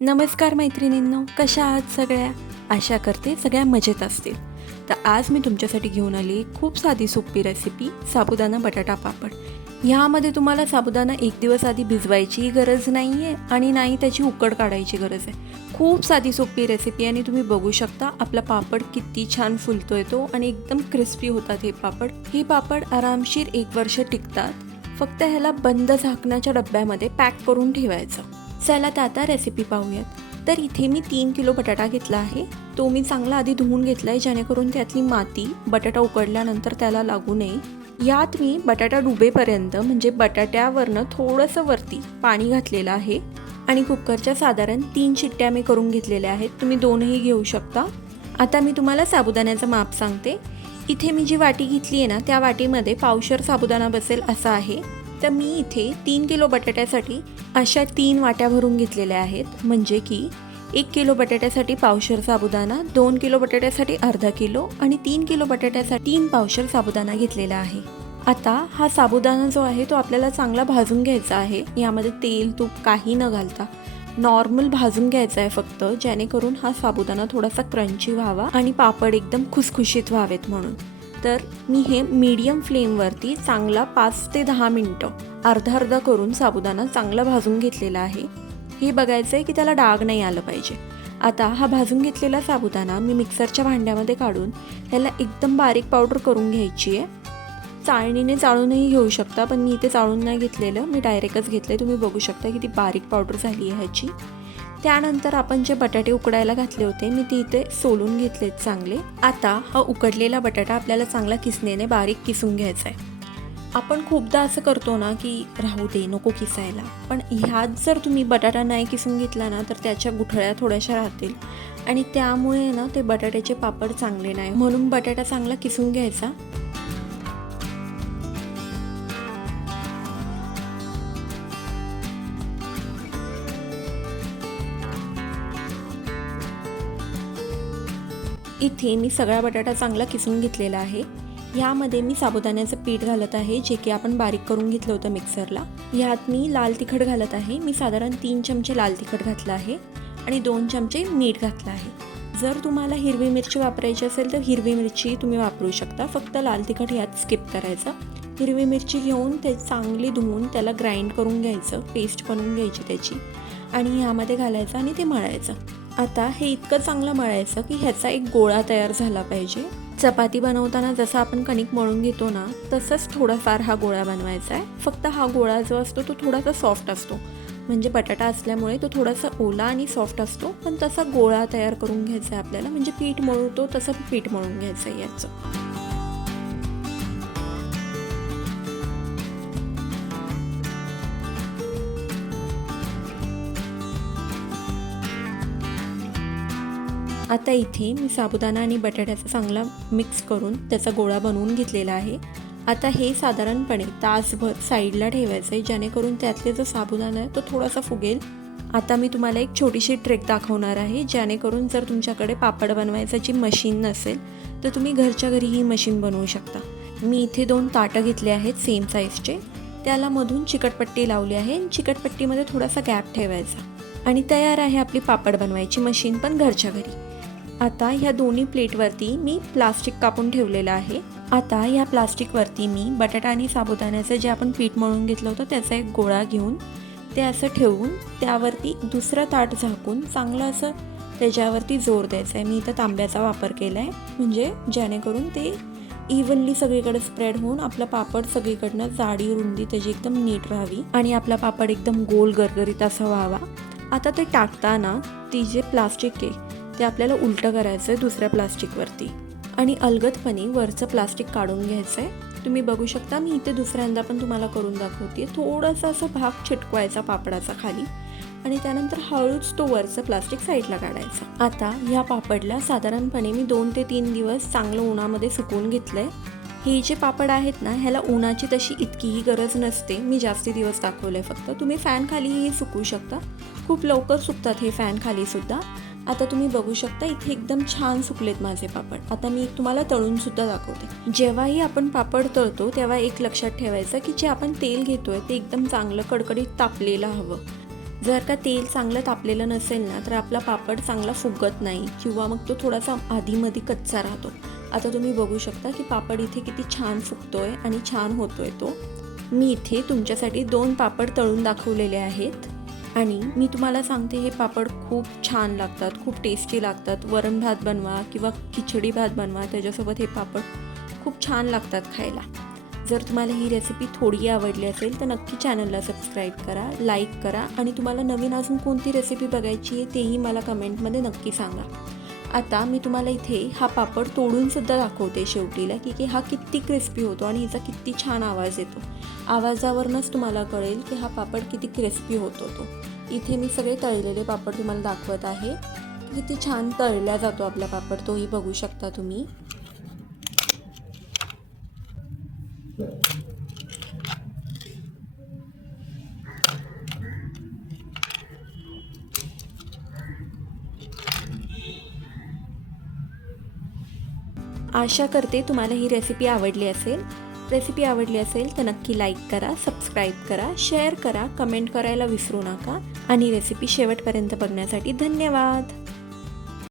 नमस्कार मैत्रिणींनो कशा आहात सगळ्या? आशा करते सगळ्या मजेत असतील. तर आज मी तुमच्यासाठी घेऊन आली खूप साधी सोपी रेसिपी साबुदाणा बटाटा पापड. ह्यामध्ये तुम्हाला साबुदाणा एक दिवस आधी भिजवायचीही गरज नाही आहे आणि नाही त्याची उकड काढायची गरज आहे. खूप साधी सोपी रेसिपी आणि तुम्ही बघू शकता आपला पापड किती छान फुलतोय तो आणि एकदम क्रिस्पी होतात हे पापड. हे पापड आरामशीर एक वर्ष टिकतात. फक्त ह्याला बंद झाकणाच्या डब्यामध्ये पॅक करून ठेवायचं. चला तर आता रेसिपी पाहूयात. तर इथे मी तीन किलो बटाटा घेतला आहे. तो मी चांगला आधी धुवून घेतला आहे जेणेकरून त्यातली माती बटाटा उकडल्यानंतर त्याला लागू नये. यात मी बटाटा डुबेपर्यंत म्हणजे बटाट्यावरनं थोडंसं वरती पाणी घातलेलं आहे. आणि कुकरच्या साधारण तीन शिट्ट्या मी करून घेतलेल्या आहेत. तुम्ही दोनही घेऊ शकता. आता मी तुम्हाला साबुदाण्याचं माप सांगते. इथे मी जी वाटी घेतली आहे ना त्या वाटीमध्ये पावशर साबुदाणा बसेल असा आहे. तर मी इथे तीन किलो बटाट्यासाठी अशा तीन वाट्या भरून घेतलेल्या आहेत. म्हणजे की एक किलो बटाट्यासाठी पावशर साबुदाणा दोन किलो बटाट्यासाठी अर्धा किलो आणि तीन किलो बटाट्यासाठी तीन पावशर साबुदाणा घेतलेला आहे. आता हा साबुदाणा जो आहे तो आपल्याला चांगला भाजून घ्यायचा आहे. यामध्ये तेल तूप काही न घालता नॉर्मल भाजून घ्यायचा आहे फक्त जेणेकरून हा साबुदाणा थोडासा क्रंची व्हावा आणि पापड एकदम खुसखुशीत व्हावेत म्हणून. तर मी हे मीडियम फ्लेमवरती चांगला पाच ते दहा मिनटं अर्धा अर्धा करून साबुदाणा चांगला भाजून घेतलेला आहे. हे बघायचं आहे की त्याला डाग नाही आलं पाहिजे. आता हा भाजून घेतलेला साबुदाणा मी मिक्सरच्या भांड्यामध्ये काढून त्याला एकदम बारीक पावडर करून घ्यायची आहे. चाळणीने चाळूनही घेऊ शकता पण मी इथे चाळून नाही घेतलेलं. मी डायरेक्टच आहे तुम्ही बघू शकता की ती बारीक पावडर झाली आहे ह्याची. त्यानंतर आपण जे बटाटे उकडायला घातले होते मी ते इथे सोलून घेतलेत चांगले. आता हा उकडलेला बटाटा आपल्याला चांगला किसनेने बारीक किसून घ्यायचा आहे आपण खूपदा असं करतो ना की राहू दे नको किसायला. पण ह्यात जर तुम्ही बटाटा नाही किसून घेतला ना तर त्याच्या गुठळ्या थोड्याशा राहतील. आणि त्यामुळे ना ते बटाट्याचे पापड चांगले नाही. म्हणून बटाटा चांगला किसून घ्यायचा. इथे मी सगळा बटाटा चांगला किसून घेतलेला आहे. ह्यामध्ये मी साबुदाण्याचं पीठ घालत आहे जे की आपण बारीक करून घेतलं होतं मिक्सरला. ह्यात मी लाल तिखट घालत आहे. मी साधारण तीन चमचे लाल तिखट घातलं आहे आणि दोन चमचे मीठ घातलं आहे. जर तुम्हाला हिरवी मिरची वापरायची असेल तर हिरवी मिरची तुम्ही वापरू शकता. फक्त लाल तिखट ह्यात स्किप करायचं. हिरवी मिरची घेऊन ते चांगली धुवून त्याला ग्राइंड करून घ्यायचं. पेस्ट बनवून घ्यायची त्याची. आणि ह्यामध्ये घालायचं आणि ते मळायचं. आता हे इतकं चांगलं मळायचं की ह्याचा एक गोळा तयार झाला पाहिजे. चपाती बनवताना जसं आपण कणिक मळून घेतो ना तसंच थोडाफार हा गोळा बनवायचा आहे. फक्त हा गोळा जो असतो तो थोडासा सॉफ्ट असतो. म्हणजे बटाटा असल्यामुळे तो थोडासा ओला आणि सॉफ्ट असतो पण तसा गोळा तयार करून घ्यायचा आहे आपल्याला. म्हणजे पीठ मळतो तसं पीठ मळून घ्यायचं आहे याचं. आता इथे मी साबुदाणा आणि बटाट्याचा चांगला मिक्स करून त्याचा गोळा बनवून घेतलेला आहे. आता हे साधारणपणे तासभर साईडला ठेवायचं आहे जेणेकरून त्यातले जो साबुदाणा आहे तो थोडासा फुगेल. आता मी तुम्हाला एक छोटीशी ट्रेक दाखवणार आहे जेणेकरून जर तुमच्याकडे पापड बनवायची मशीन नसेल तर तुम्ही घरच्या घरी ही मशीन बनवू शकता. मी इथे दोन ताटं घेतले आहेत सेम साईजचे त्याला मधून चिकटपट्टी लावली आहे चिकटपट्टीमध्ये थोडासा गॅप ठेवायचा. आणि तयार आहे आपली पापड बनवायची मशीन पण घरच्या घरी. आता ह्या दोन्ही प्लेटवरती मी प्लास्टिक कापून ठेवलेलं आहे. आता ह्या प्लास्टिकवरती मी बटाटा आणि साबुदाण्याचं जे आपण पीठ मळून घेतलं होतं त्याचा एक गोळा घेऊन ते असं ठेवून त्यावरती दुसरं ताट झाकून चांगलं असं त्याच्यावरती जोर द्यायचं आहे मी इथं तांब्याचा वापर केला आहे म्हणजे जेणेकरून ते इव्हनली सगळीकडे स्प्रेड होऊन आपला पापड सगळीकडनं जाडी रुंदी त्याची एकदम नीट राहावी आणि आपला पापड एकदम गोल गरगरीत असा व्हावा. आता ते टाकताना ती जे प्लास्टिक आहे ते आपल्याला उलटं करायचं आहे दुसऱ्या प्लास्टिकवरती. आणि अलगदपणे वरचं प्लास्टिक काढून घ्यायचं आहे तुम्ही बघू शकता मी इथे दुसऱ्यांदा पण तुम्हाला करून दाखवते. थोडासा असा भाग चिटकवायचा पापडाचा खाली. आणि त्यानंतर हळूच तो वरचं प्लास्टिक साईडला काढायचा. आता ह्या पापडला साधारणपणे मी दोन ते तीन दिवस चांगलं उन्हामध्ये सुकवून घेतलं आहे हे जे पापड आहेत ना ह्याला उन्हाची तशी इतकीही गरज नसते. मी जास्ती दिवस दाखवलं आहे फक्त. तुम्ही फॅन खालीही सुकू शकता. खूप लवकर सुकतात हे फॅन खालीसुद्धा. आता तुम्ही बघू शकता इथे एकदम छान सुकलेत माझे पापड. आता मी तुम्हाला तळून सुद्धा दाखवते. जेव्हाही आपण पापड तळतो तेव्हा एक लक्षात ठेवायचं की जे आपण तेल घेतोय ते एकदम चांगलं कडकडीत तापलेलं हवं. जर का तेल चांगलं तापलेलं नसेल ना तर आपला पापड चांगला फुगत नाही किंवा मग तो थोडासा आधीमध्ये कच्चा राहतो. आता तुम्ही बघू शकता की पापड इथे किती छान फुगतोय आणि छान होतोय तो. मी इथे तुमच्यासाठी दोन पापड तळून दाखवलेले आहेत. आणि मी तुम्हाला सांगते हे पापड खूप छान लागतात खूप टेस्टी लागतात. वरण भात बनवा किंवा खिचडी भात बनवा त्याच्यासोबत हे पापड खूप छान लागतात खायला. जर तुम्हाला ही रेसिपी थोडी आवडली असेल तर नक्की चॅनलला सबस्क्राईब करा लाईक करा आणि तुम्हाला नवीन अजून कोणती रेसिपी बघायची आहे तेही मला कमेंटमध्ये नक्की सांगा. आता मी तुम्हाला इथे हा पापड तोडूनसुद्धा दाखवते शेवटीला की की हा किती क्रिस्पी होतो आणि हिचा किती छान आवाज येतो. आवाजावरूनच तुम्हाला कळेल की हा पापड किती क्रिस्पी होतो तो इथे मी सगळे तळलेले पापड तुम्हाला दाखवत आहे. किती छान तळला जातो आपला पापड तोही बघू शकता तुम्ही. आशा करते तुम्हाला ही रेसिपी आवडली असेल. रेसिपी आवडली असेल तर नक्की लाईक करा सबस्क्राईब करा शेअर करा कमेंट करायला विसरू नका. आणि रेसिपी शेवटपर्यंत बघण्यासाठी धन्यवाद.